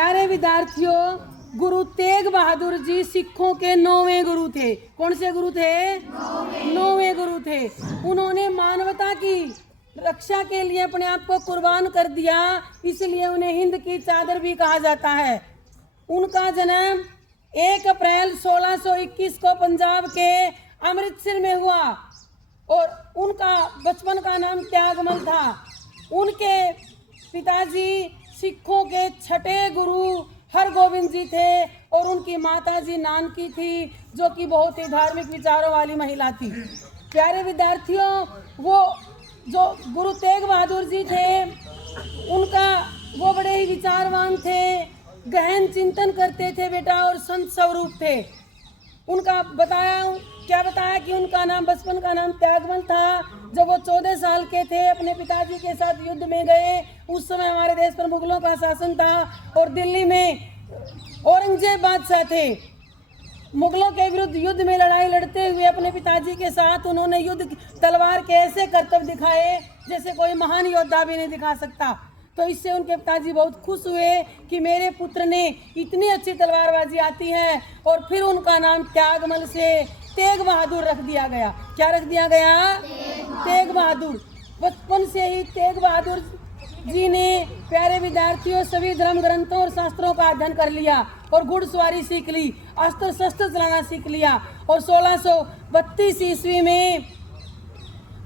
प्यारे विद्यार्थियों, गुरु तेग बहादुर जी सिखों के 9वें गुरु थे। कौन से गुरु थे? 9वें गुरु थे। उन्होंने मानवता की रक्षा के लिए अपने आप को कुर्बान कर दिया, इसलिए उन्हें हिंद की चादर भी कहा जाता है। उनका जन्म 1 अप्रैल 1621 को पंजाब के अमृतसर में हुआ और उनका बचपन का नाम त्यागमल था। उनके पिताजी सिखों के 6ठे गुरु हरगोविंद जी थे और उनकी माता जी नानकी थी, जो कि बहुत ही धार्मिक विचारों वाली महिला थी। प्यारे विद्यार्थियों, वो जो गुरु तेग बहादुर जी थे, वो बड़े ही विचारवान थे, गहन चिंतन करते थे बेटा, और संत स्वरूप थे। उनका बताया कि उनका नाम, बचपन का नाम त्यागमल था। जब वो 14 साल के थे, अपने पिताजी के साथ युद्ध में गए। उस समय हमारे देश पर मुगलों का शासन था और दिल्ली में औरंगजेब बादशाह थे। मुगलों के विरुद्ध युद्ध में लड़ाई लड़ते हुए अपने पिताजी के साथ उन्होंने युद्ध तलवार के ऐसे करतब दिखाए जैसे कोई महान योद्धा भी नहीं दिखा सकता। तो इससे उनके पिताजी बहुत खुश हुए कि मेरे पुत्र ने इतनी अच्छी तलवारबाजी आती है, और फिर उनका नाम त्यागमल से तेग बहादुर रख दिया गया। क्या रख दिया गया? तेग बहादुर। बचपन से ही तेग बहादुर जी ने, प्यारे विद्यार्थियों, सभी धर्म ग्रंथों और शास्त्रों का अध्ययन कर लिया और घुड़सवारी सीख ली, अस्त्र शस्त्र चलाना सीख लिया, और 1632 ईस्वी में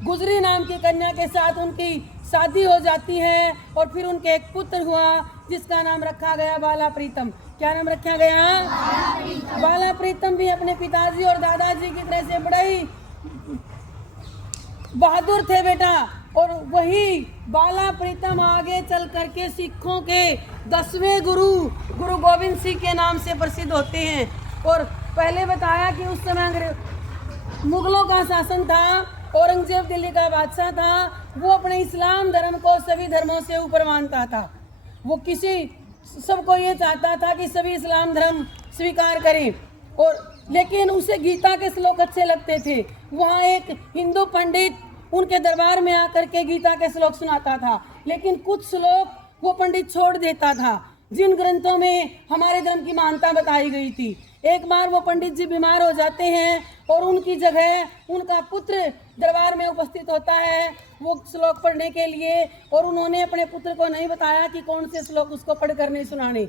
गुजरी नाम की कन्या के साथ उनकी शादी हो जाती है और फिर उनके एक पुत्र हुआ जिसका नाम रखा गया बाला प्रीतम। क्या नाम रखा गया? बाला प्रीतम भी अपने पिताजी और दादाजी की तरह से बड़ा ही बहादुर थे बेटा, और वही बाला प्रीतम आगे चल करके सिखों के 10वें गुरु गोविंद सिंह के नाम से प्रसिद्ध होते हैं। और पहले बताया कि उस समय मुगलों का शासन था, औरंगजेब दिल्ली का बादशाह था। वो अपने इस्लाम धर्म को सभी धर्मों से ऊपर मानता था। वो सबको ये चाहता था कि सभी इस्लाम धर्म स्वीकार करें, और लेकिन उसे गीता के श्लोक अच्छे लगते थे। वहाँ एक हिंदू पंडित उनके दरबार में आकर के गीता के श्लोक सुनाता था, लेकिन कुछ श्लोक वो पंडित छोड़ देता था जिन ग्रंथों में हमारे धर्म की महानता बताई गई थी। एक बार वो पंडित जी बीमार हो जाते हैं और उनकी जगह उनका पुत्र दरबार में उपस्थित होता है वो श्लोक पढ़ने के लिए, और उन्होंने अपने पुत्र को नहीं बताया कि कौन से श्लोक उसको पढ़कर नहीं सुनाने।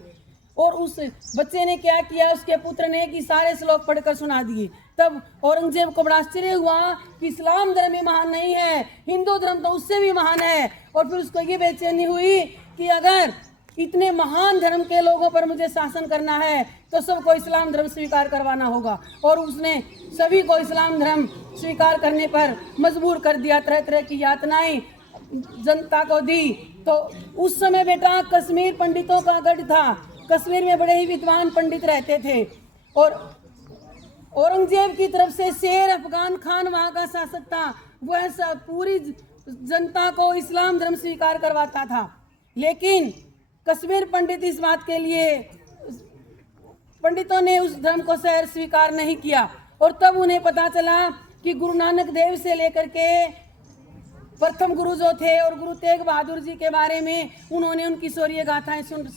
और उस बच्चे ने क्या किया, उसके पुत्र ने कि सारे श्लोक पढ़कर सुना दिए। तब औरंगजेब को बड़ा आश्चर्य हुआ कि इस्लाम धर्म ही महान नहीं है, हिंदू धर्म तो उससे भी महान है। और फिर उसको ये बेचैनी हुई कि अगर इतने महान धर्म के लोगों पर मुझे शासन करना है तो सबको इस्लाम धर्म स्वीकार करवाना होगा। और उसने सभी को इस्लाम धर्म स्वीकार करने पर मजबूर कर दिया, तरह तरह की यातनाएं जनता को दी। तो उस समय बेटा कश्मीर पंडितों का गढ़ था। कश्मीर में बड़े ही विद्वान पंडित रहते थे, और औरंगजेब की तरफ से शेर अफगान खान वहाँ का शासक था। वह पूरी जनता को इस्लाम धर्म स्वीकार करवाता था, लेकिन कश्मीर पंडित इस बात के लिए, पंडितों ने उस धर्म को शहर स्वीकार नहीं किया। और तब उन्हें पता चला कि गुरु नानक देव से लेकर के प्रथम गुरु जो थे और गुरु तेग बहादुर जी के बारे में उन्होंने उनकी शौर्य गाथाएं सुन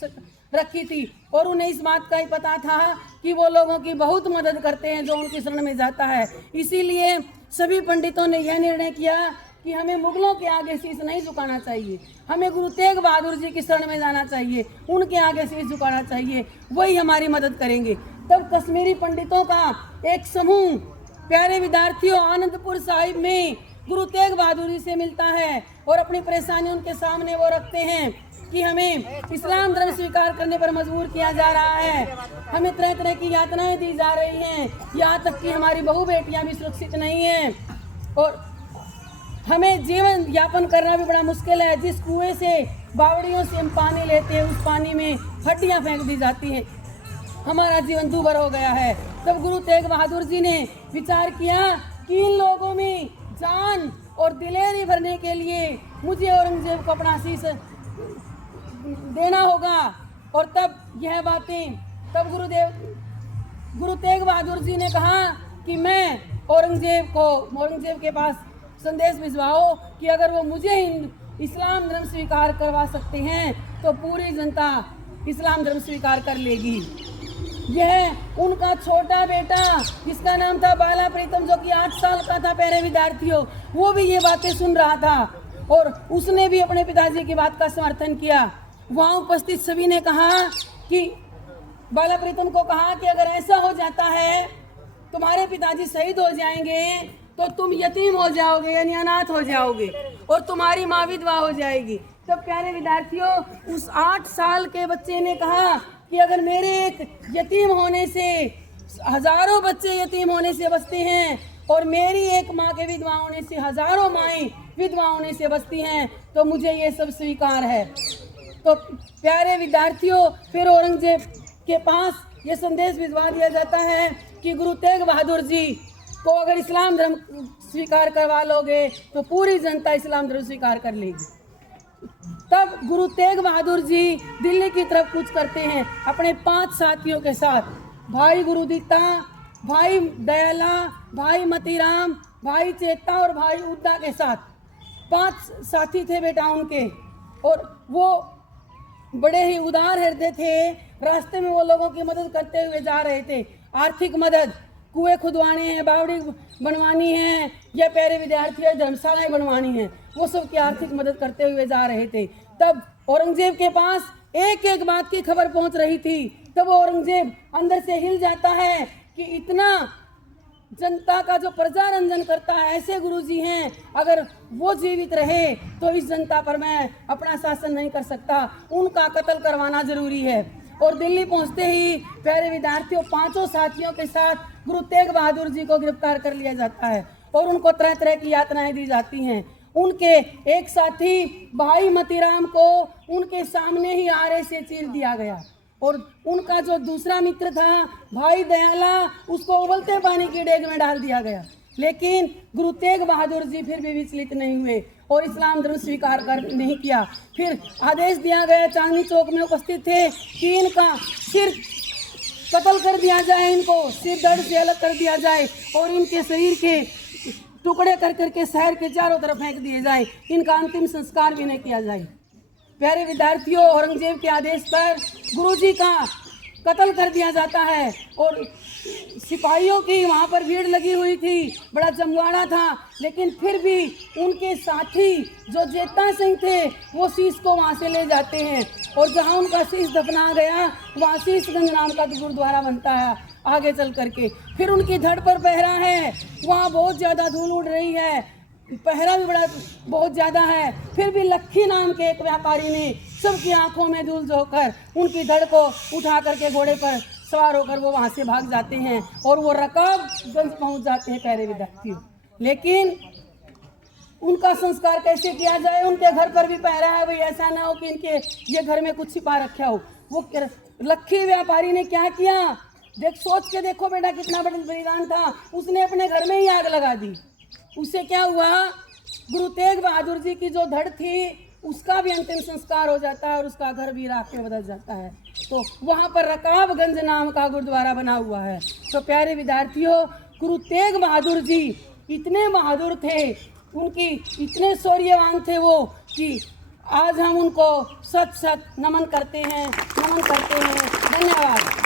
रखी थी, और उन्हें इस बात का ही पता था कि वो लोगों की बहुत मदद करते हैं जो उनकी शरण में जाता है। इसीलिए सभी पंडितों ने यह निर्णय किया कि हमें मुगलों के आगे शीश नहीं झुकाना चाहिए, हमें गुरु तेग बहादुर जी की शरण में जाना चाहिए, उनके आगे शीश झुकाना चाहिए, वही हमारी मदद करेंगे। तब कश्मीरी पंडितों का एक समूह, प्यारे विद्यार्थियों, आनंदपुर साहिब में गुरु तेग बहादुर जी से मिलता है और अपनी परेशानी उनके सामने वो रखते हैं कि हमें इस्लाम धर्म स्वीकार करने पर मजबूर किया जा रहा है, हमें तरह तरह की यातनाएं दी जा रही हैं, यहाँ तक कि हमारी बहू बेटियां भी सुरक्षित नहीं हैं, और हमें जीवन यापन करना भी बड़ा मुश्किल है। जिस कुएं से बावड़ियों से हम पानी लेते हैं उस पानी में हड्डियां फेंक दी जाती हैं, हमारा जीवन दूभर हो गया है। तब गुरु तेग बहादुर जी ने विचार किया कि इन लोगों में जान और दिलेरी भरने के लिए मुझे औरंगजेब को अपना शीश देना होगा। और तब यह बातें, तब गुरु तेग बहादुर जी ने कहा कि मैं औरंगजेब के पास संदेश भिजवाओ कि अगर वो मुझे इस्लाम धर्म स्वीकार करवा सकते हैं तो पूरी जनता इस्लाम धर्म स्वीकार कर लेगी। यह उनका छोटा बेटा जिसका नाम था बाला प्रीतम, जो कि 8 साल का था, प्यारे विद्यार्थियों, वो भी ये बातें सुन रहा था और उसने भी अपने पिताजी की बात का समर्थन किया। वहाँ उपस्थित सभी ने कहा कि बाला प्रीतम को कहा कि अगर ऐसा हो जाता है, तुम्हारे पिताजी शहीद हो जाएंगे तो तुम यतीम हो जाओगे, यानी अनाथ हो जाओगे, और तुम्हारी माँ विधवा हो जाएगी। तो प्यारे विद्यार्थियों, उस 8 साल के बच्चे ने कहा कि अगर मेरे एक यतीम होने से, हजारों बच्चे यतीम होने से बचते हैं और मेरी एक माँ के विधवा होने से हजारों माएँ विधवा होने से बचती हैं, तो मुझे ये सब स्वीकार है। तो प्यारे विद्यार्थियों, फिर औरंगजेब के पास ये संदेश भिजवा दिया जाता है कि गुरु तेग बहादुर जी को अगर इस्लाम धर्म स्वीकार करवा लोगे तो पूरी जनता इस्लाम धर्म स्वीकार कर लेगी। तब गुरु तेग बहादुर जी दिल्ली की तरफ कूच करते हैं अपने 5 साथियों के साथ, भाई गुरुदीता, भाई दयाला, भाई मतीराम, भाई चेता और भाई उद्दा के साथ। 5 साथी थे बेटा उनके, और वो बड़े ही उदार हृदय थे। रास्ते में वो लोगों की मदद करते हुए जा रहे थे, आर्थिक मदद, कुएं खुदवाने हैं, बावड़ी बनवानी है, या प्यारे विद्यार्थियों धर्मशालाएं बनवानी है, वो सब की आर्थिक मदद करते हुए जा रहे थे। तब औरंगजेब के पास एक एक बात की खबर पहुंच रही थी। तब औरंगजेब अंदर से हिल जाता है कि इतना जनता का जो प्रजा रंजन करता है, ऐसे गुरुजी हैं, अगर वो जीवित रहे तो इस जनता पर मैं अपना शासन नहीं कर सकता, उनका कत्ल करवाना जरूरी है। और दिल्ली पहुंचते ही प्यारे विद्यार्थियों 5 साथियों के साथ गुरु तेग बहादुर जी को गिरफ्तार कर लिया जाता है और उनको तरह तरह की यातनाएं दी जाती हैं। उनके एक साथी भाई मतीराम को उनके सामने ही आरे से चीर दिया गया, और उनका जो दूसरा मित्र था भाई दयाला, उसको उबलते पानी की डेग में डाल दिया गया। लेकिन गुरु तेग बहादुर जी फिर भी विचलित नहीं हुए और इस्लाम धर्म स्वीकार कर नहीं किया। फिर आदेश दिया गया, चांदनी चौक में उपस्थित थे, कि इनका सिर कत्ल कर दिया जाए, इनको सिर धड़ से अलग कर दिया जाए और इनके शरीर के टुकड़े कर करके शहर के चारों तरफ फेंक दिए जाए, इनका अंतिम संस्कार भी नहीं किया जाए। प्यारे विद्यार्थियों, औरंगजेब के आदेश पर गुरुजी का कत्ल कर दिया जाता है और सिपाहियों की वहाँ पर भीड़ लगी हुई थी, बड़ा जमवाड़ा था। लेकिन फिर भी उनके साथी जो जेता सिंह थे वो शीश को वहाँ से ले जाते हैं, और जहाँ उनका शीश दफना गया वहाँ शीशगंज नाम का गुरुद्वारा बनता है आगे चल करके। फिर उनकी धड़ पर पहरा है, वहाँ बहुत ज़्यादा धूल उड़ रही है, पहरा भी बड़ा बहुत ज़्यादा है। फिर भी लक्खी नाम के एक व्यापारी ने सबकी आंखों में धूल झोंककर उनकी धड़ को उठा करके घोड़े पर सवार होकर वो वहाँ से भाग जाते हैं और वो रकाबगंज पहुँच जाते हैं प्यारे विद्यार्थी। लेकिन उनका संस्कार कैसे किया जाए, उनके घर पर भी पहरा है, भाई ऐसा ना हो कि इनके ये घर में कुछ छिपा रखा हो। वो लक्खी व्यापारी ने क्या किया, सोच के देखो बेटा कितना बड़ा बलिदान था, उसने अपने घर में ही आग लगा दी। उससे क्या हुआ, गुरु तेग बहादुर जी की जो धड़ थी उसका भी अंतिम संस्कार हो जाता है और उसका घर भी राख में बदल जाता है। तो वहाँ पर रकाबगंज नाम का गुरुद्वारा बना हुआ है। तो प्यारे विद्यार्थियों, गुरु तेग बहादुर जी इतने बहादुर थे, उनकी इतने शौर्यवान थे वो, कि आज हम उनको सत सत नमन करते हैं। धन्यवाद।